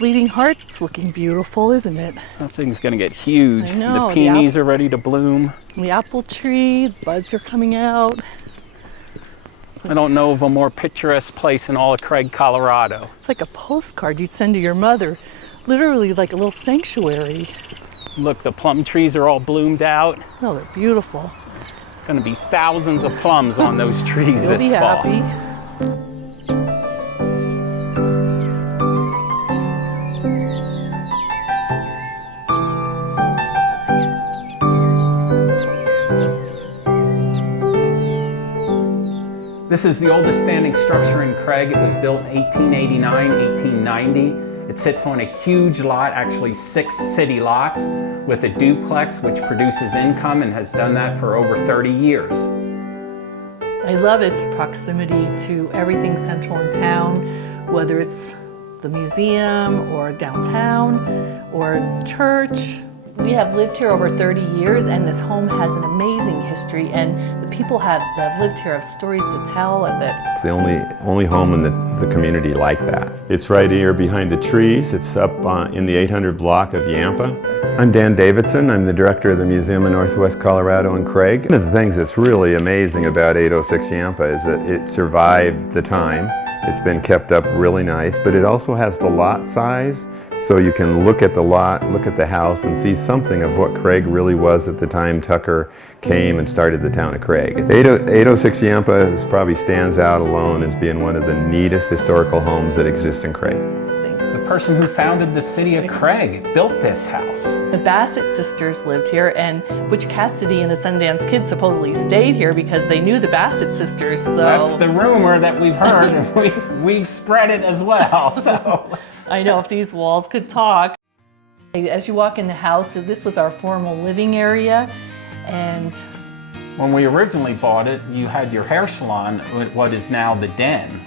bleeding heart's looking beautiful, isn't it? That thing's gonna get huge. I know, the peonies are ready to bloom. The apple tree, the buds are coming out. I don't know of a more picturesque place in all of Craig, Colorado. It's like a postcard you'd send to your mother. Literally like a little sanctuary. Look, the plum trees are all bloomed out. Oh, they're beautiful. Gonna be thousands of plums on those trees You'll this be fall. happy. This is the oldest standing structure in Craig. It was built in 1889, 1890. It sits on a huge lot, actually 6 city lots, with a duplex which produces income and has done that for over 30 years. I love its proximity to everything central in town, whether it's the museum or downtown or church. We have lived here over 30 years, and this home has an amazing history, and the people that have lived here have stories to tell. It's the only home in the community like that. It's right here behind the trees. It's up in the 800 block of Yampa. I'm Dan Davidson. I'm the director of the Museum of Northwest Colorado in Craig. One of the things that's really amazing about 806 Yampa is that it survived the time. It's been kept up really nice, but it also has the lot size, so you can look at the lot, look at the house, and see something of what Craig really was at the time Tucker came and started the town of Craig. 806 Yampa probably stands out alone as being one of the neatest historical homes that exist in Craig. The person who founded the city of Craig built this house. The Bassett sisters lived here, and Butch Cassidy and the Sundance Kid supposedly stayed here because they knew the Bassett sisters. So that's the rumor that we've heard, and we've spread it as well. So I know, if these walls could talk. As you walk in the house, this was our formal living area, and when we originally bought it, you had your hair salon, what is now the den.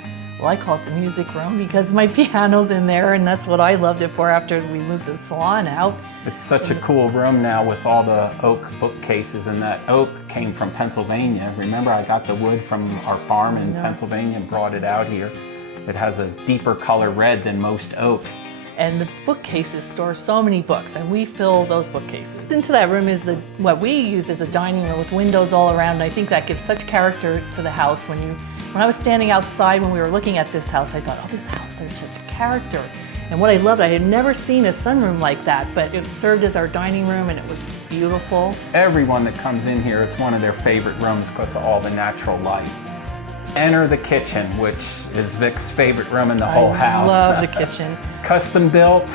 well, I call it the music room because my piano's in there, and that's what I loved it for after we moved the salon out. It's such a cool room now with all the oak bookcases, and that oak came from Pennsylvania. Remember, I got the wood from our farm in Pennsylvania and brought it out here. It has a deeper color red than most oak. And the bookcases store so many books, and we fill those bookcases. Into that room is what we use as a dining room with windows all around, and I think that gives such character to the house. When I was standing outside when we were looking at this house, I thought, oh, this house has such character. And what I loved, I had never seen a sunroom like that, but it served as our dining room, and it was beautiful. Everyone that comes in here, it's one of their favorite rooms because of all the natural light. Enter the kitchen, which is Vic's favorite room in the whole house. I love the kitchen. Custom built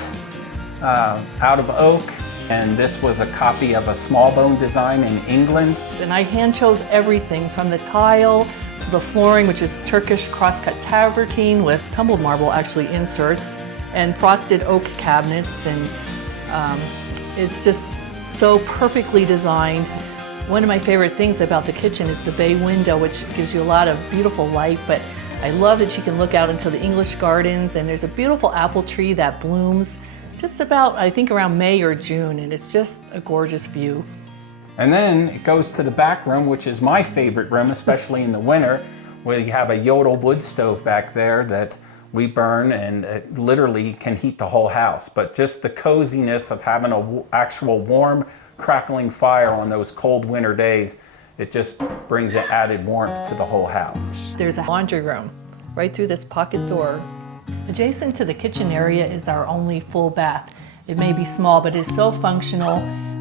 out of oak, and this was a copy of a small bone design in England. And I hand chose everything from the tile to the flooring, which is Turkish crosscut travertine with tumbled marble actually inserts, and frosted oak cabinets, and it's just so perfectly designed. One of my favorite things about the kitchen is the bay window, which gives you a lot of beautiful light, but I love that you can look out into the English gardens, and there's a beautiful apple tree that blooms just about, I think, around May or June, and it's just a gorgeous view. And then it goes to the back room, which is my favorite room, especially in the winter, where you have a Yodel wood stove back there that we burn, and it literally can heat the whole house. But just the coziness of having an actual warm, crackling fire on those cold winter days, it just brings an added warmth to the whole house. There's a laundry room right through this pocket door. Adjacent to the kitchen area is our only full bath. It may be small, but it's so functional.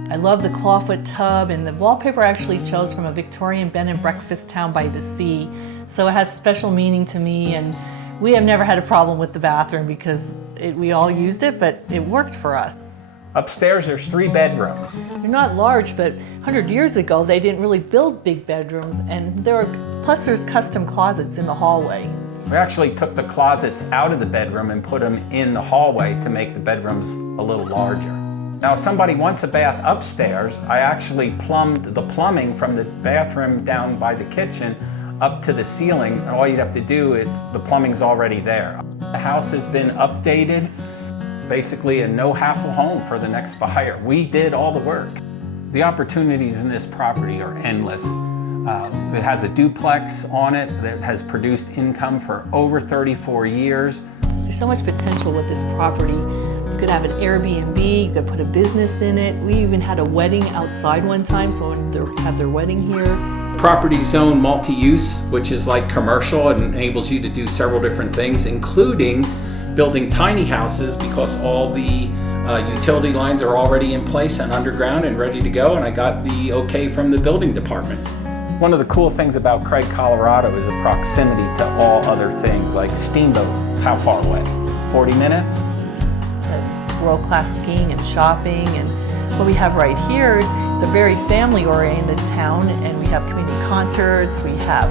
I love the clawfoot tub, and the wallpaper I actually chose from a Victorian bed and breakfast town by the sea. So it has special meaning to me, and we have never had a problem with the bathroom because we all used it, but it worked for us. Upstairs, there's 3 bedrooms. They're not large, but 100 years ago, they didn't really build big bedrooms, and plus there's custom closets in the hallway. We actually took the closets out of the bedroom and put them in the hallway to make the bedrooms a little larger. Now, if somebody wants a bath upstairs, I actually plumbed the plumbing from the bathroom down by the kitchen up to the ceiling, and all you'd have to do is the plumbing's already there. The house has been updated. Basically a no-hassle home for the next buyer. We did all the work. The opportunities in this property are endless. It has a duplex on it that has produced income for over 34 years. There's so much potential with this property. You could have an Airbnb, you could put a business in it. We even had a wedding outside one time, so they have their wedding here. Property zone multi-use, which is like commercial and enables you to do several different things, including building tiny houses because all the utility lines are already in place and underground and ready to go, and I got the okay from the building department. One of the cool things about Craig, Colorado is the proximity to all other things, like Steamboat. How far away? 40 minutes? World-class skiing and shopping, and what we have right here is a very family-oriented town, and we have community concerts, we have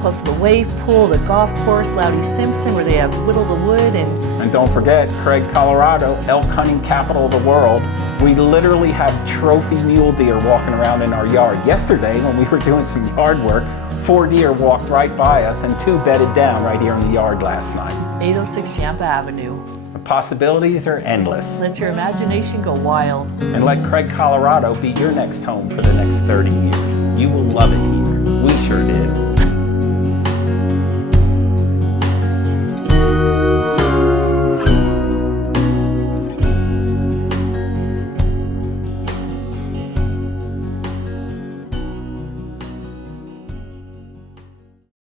close to the wave pool, the golf course, Loudy Simpson, where they have Whittle the Wood. And don't forget, Craig, Colorado, elk hunting capital of the world. We literally have trophy mule deer walking around in our yard. Yesterday, when we were doing some yard work, 4 deer walked right by us and 2 bedded down right here in the yard last night. 806 Yampa Avenue. The possibilities are endless. Let your imagination go wild. And let Craig, Colorado be your next home for the next 30 years. You will love it here. We sure did.